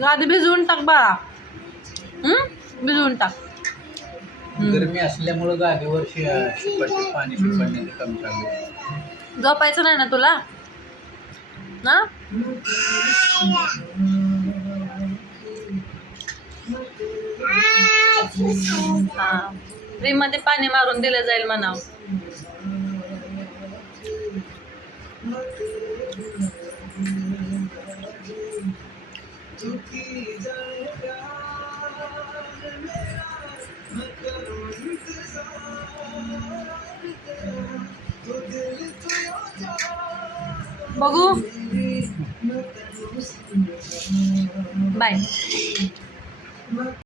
गादी भिजवून टाक बाळा. भिजवून टाक. गरमी असल्यामुळं गादीवर पाणी शिपडण्याचं काम चालू आहे. झोपायचं नाही ना तुला ना? हा, फ्रीमध्ये पाणी मारून दिलं जाईल म्हणावं. बघू. बाय.